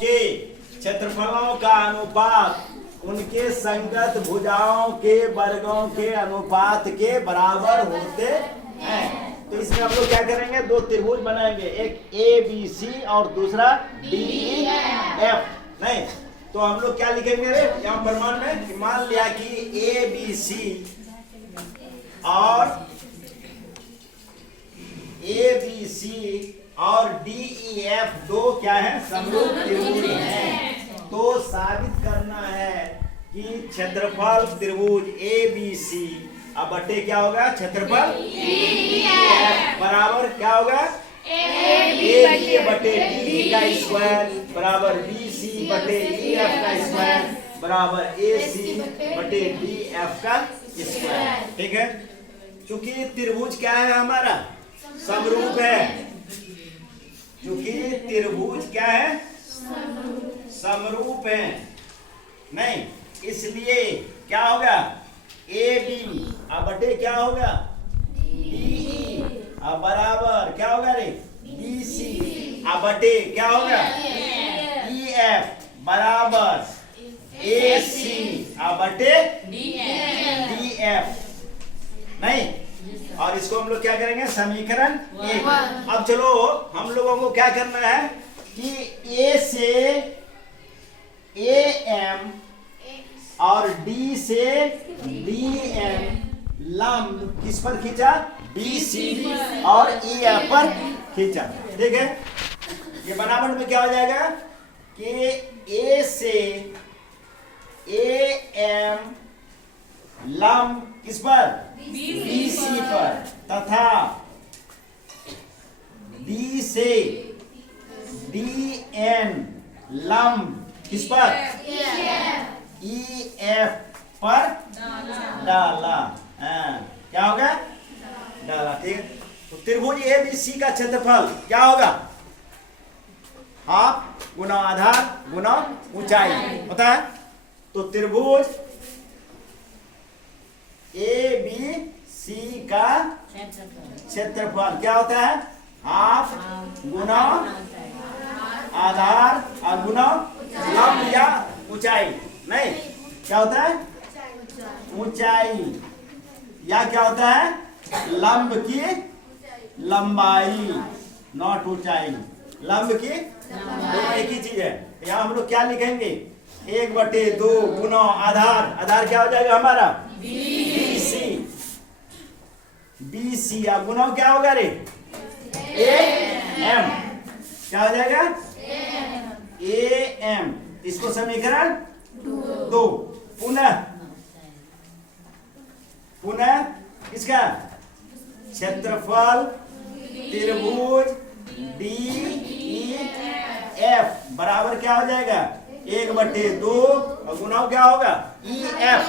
के क्षेत्रफलों का अनुपात उनके संगत भुजाओं के वर्गों के अनुपात के बराबर होते हैं। तो इसमें हम लोग क्या करेंगे, दो त्रिभुज बनाएंगे, एक ए बी सी और दूसरा डी ई एफ। नहीं तो हम लोग क्या लिखेंगे यहाँ प्रमाण में कि मान लिया कि ए बी सी और डी ई एफ दो क्या है, समरूप त्रिभुज हैं। तो साबित करना है कि क्षेत्रफल त्रिभुज ए बी सी अब बटे क्या होगा, क्षेत्रफल बराबर क्या होगा, ए बी बटे डी का स्क्वायर बराबर बी सी बटे ई एफ का स्क्वायर बराबर ए सी बटे डी एफ का स्क्वायर। ठीक है, क्योंकि त्रिभुज क्या है हमारा, समरूप है। क्योंकि त्रिभुज क्या है, समरूप है। नहीं इसलिए क्या होगा, ए बी अब बटे क्या होगा, डी अब बराबर क्या होगा रे, बी सी अब बटे क्या होगा, ई एफ बराबर ए सी अब बटे डी एफ। नहीं और इसको हम लोग क्या करेंगे, समीकरण एक। अब चलो हम लोगों को क्या करना है कि ए से ए एम और डी से डी एम लंब किस पर खींचा, बी सी और ई एफ पर खींचा। ठीक है, ये बनावट में क्या हो जाएगा कि ए से ए एम लंब किस पर, बी सी पर, तथा डी से डी एन लंब किस पर, ई एफ पर डाला। क्या होगा, डाला। ठीक है, तो त्रिभुज ए बी सी का क्षेत्रफल क्या होगा, हाफ गुना आधार गुना ऊंचाई होता है। तो त्रिभुज ए बी सी का क्षेत्रफल क्या होता है, हाफ गुना आधार और गुना लंब या ऊंचाई। नहीं क्या होता है, ऊंचाई या क्या होता है, लंब की लंबाई, नॉट ऊंचाई, लंब की दोनों एक ही चीज है। यहाँ हम लोग क्या लिखेंगे, 1/2 गुना आधार, आधार क्या हो जाएगा हमारा, बी सी या गुना क्या होगा रे, ए एम क्या हो जाएगा, ए एम। इसको समीकरण 2। पुनः इसका क्षेत्रफल त्रिभुज डी ई एफ बराबर क्या हो जाएगा, 1/2 और गुना क्या होगा, ई एफ।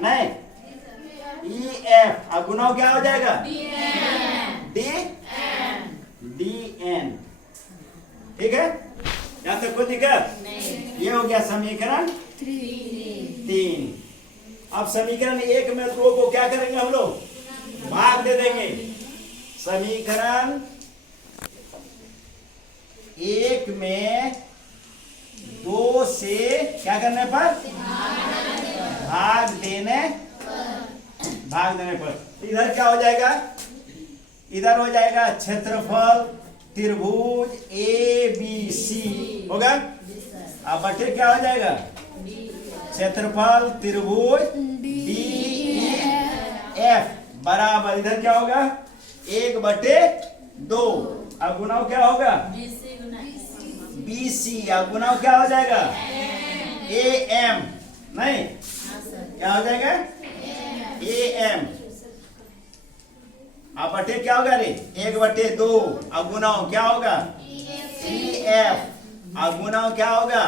नहीं ई एफ और गुना क्या हो जाएगा, डी एन। ठीक है, यहाँ तक कोई दिक्कत, ये हो गया समीकरण 3। अब समीकरण 1 में 2 को क्या करेंगे हम लोग, भाग दे देंगे। समीकरण 1 में 2 से क्या करने पर, भाग देने पर इधर क्या हो जाएगा, इधर हो जाएगा क्षेत्रफल त्रिभुज ए बी सी होगा। अब बटे क्या हो जाएगा, क्षेत्रफल त्रिभुज डी ई एफ बराबर इधर क्या होगा, 1/2 अब गुना क्या होगा, बी सी अब गुना क्या हो जाएगा, ए एम। नहीं क्या हो जाएगा, ए एम अब बटे क्या होगा रे, 1/2 अब गुना क्या होगा, ई एफ अब गुना क्या होगा,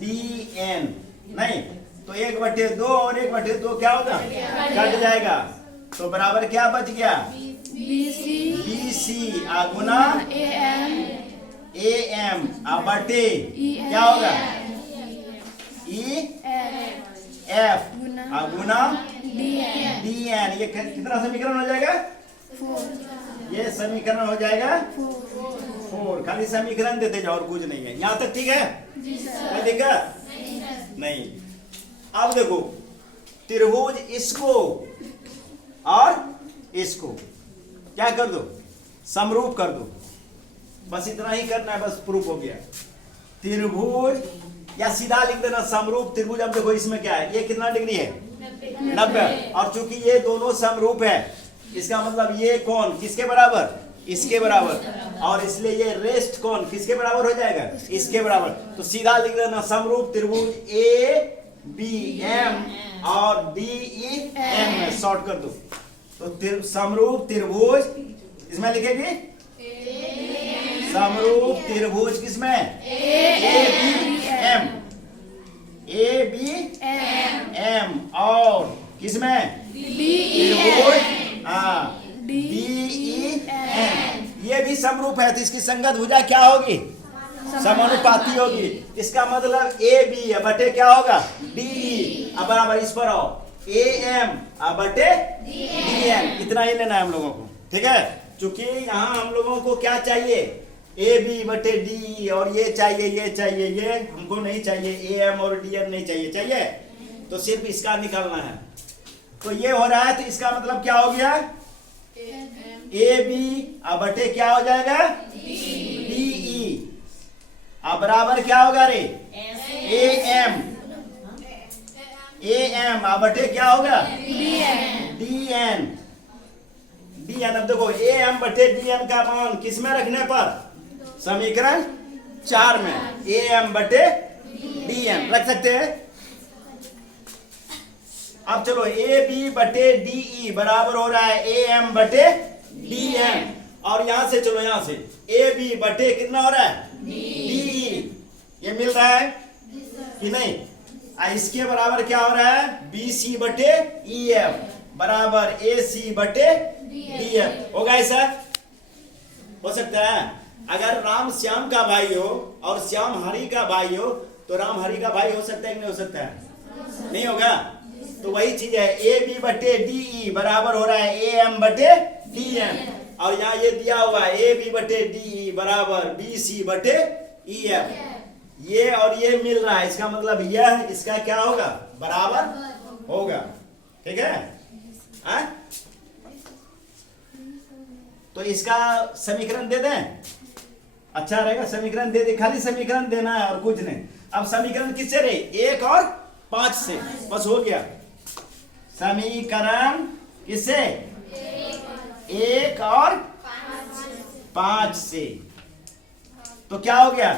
डी एन। नहीं तो 1/2 और 1/2 क्या होगा, कट जाएगा। तो बराबर क्या बच गया, बी सी अब गुना ए एम अब बटे क्या होगा, ई एफ अब गुना डी एन। ये कितना समीकरण हो जाएगा, ये समीकरण हो जाएगा 4 खाली समीकरण देते जाओ और कुछ नहीं है। यहाँ तक ठीक है? कोई दिक्कत नहीं। अब देखो त्रिभुज इसको और इसको क्या कर दो, समरूप कर दो। बस इतना ही करना है, बस प्रूफ हो गया। त्रिभुज या सीधा लिख देना समरूप त्रिभुज। अब देखो इसमें क्या है, ये कितना डिग्री है 90, और चूंकि ये दोनों समरूप है इसका मतलब ये कोण किसके बराबर, इसके बराबर, और इसलिए ये रेस्ट कोण किसके बराबर हो जाएगा, इसके बराबर। तो सीधा लिख देना समरूप त्रिभुज ए बी एम और डी ई एम में शॉर्ट कर दो। तो समरूप त्रिभुज इसमें लिखेगी समरूप त्रिभुज किसमें, A B M, A B M, और किसमें त्रिभुज डी ई एम, ये भी समरूप है। तो इसकी संगत भुजा क्या होगी, समानुपाती होगी। इसका मतलब ए बी बटे क्या होगा, डी ई, अब बराबर इस पर आओ, ए एम बटे डी एम, इतना ही लेना है हम लोगों को, ठीक है। चूंकि यहाँ हम लोगों को क्या चाहिए, ए बी बटे डी, और ये चाहिए, ये हमको नहीं चाहिए, ए एम और डी एम नहीं चाहिए, चाहिए तो सिर्फ इसका निकालना है। तो ये हो रहा है, तो इसका मतलब क्या हो गया, ए बी बटे क्या हो जाएगा, डी ई, अब बराबर क्या होगा रे, ए एम बटे क्या होगा, डी एन। अब देखो ए एम बटे डी एन का मान किस में रखने पर, समीकरण 4 में ए एम बटे डी एन रख सकते हैं। अब चलो ए बी बटे डी ई बराबर हो रहा है ए एम बटे डी एम, और यहां से चलो, यहां से ए बी बटे कितना हो रहा है, डी ई, ये मिल रहा है कि नहीं। इसके बराबर क्या हो रहा है, बी सी बटे ई एफ बराबर ए सी बटे डी एफ, होगा ऐसा, हो सकता है। अगर राम श्याम का भाई हो और श्याम हरि का भाई हो, तो राम हरि का भाई हो सकता है कि नहीं हो सकता है, नहीं होगा। तो वही चीज है, ए बी बटे डी ई बराबर हो रहा है ए एम बटे डी एम, और यहाँ ये दिया हुआ है ए बी बटे डी ई बराबर बी सी बटे ई एफ, ये और ये मिल रहा है। इसका मतलब यह इसका क्या होगा, बराबर होगा, ठीक है। तो इसका समीकरण दे दें, अच्छा रहेगा। समीकरण दे दे, खाली समीकरण देना है और कुछ नहीं। अब समीकरण किससे रहे, 1 और 5 से, बस हो गया। समीकरण किससे, 1 और 5 से, तो क्या हो गया,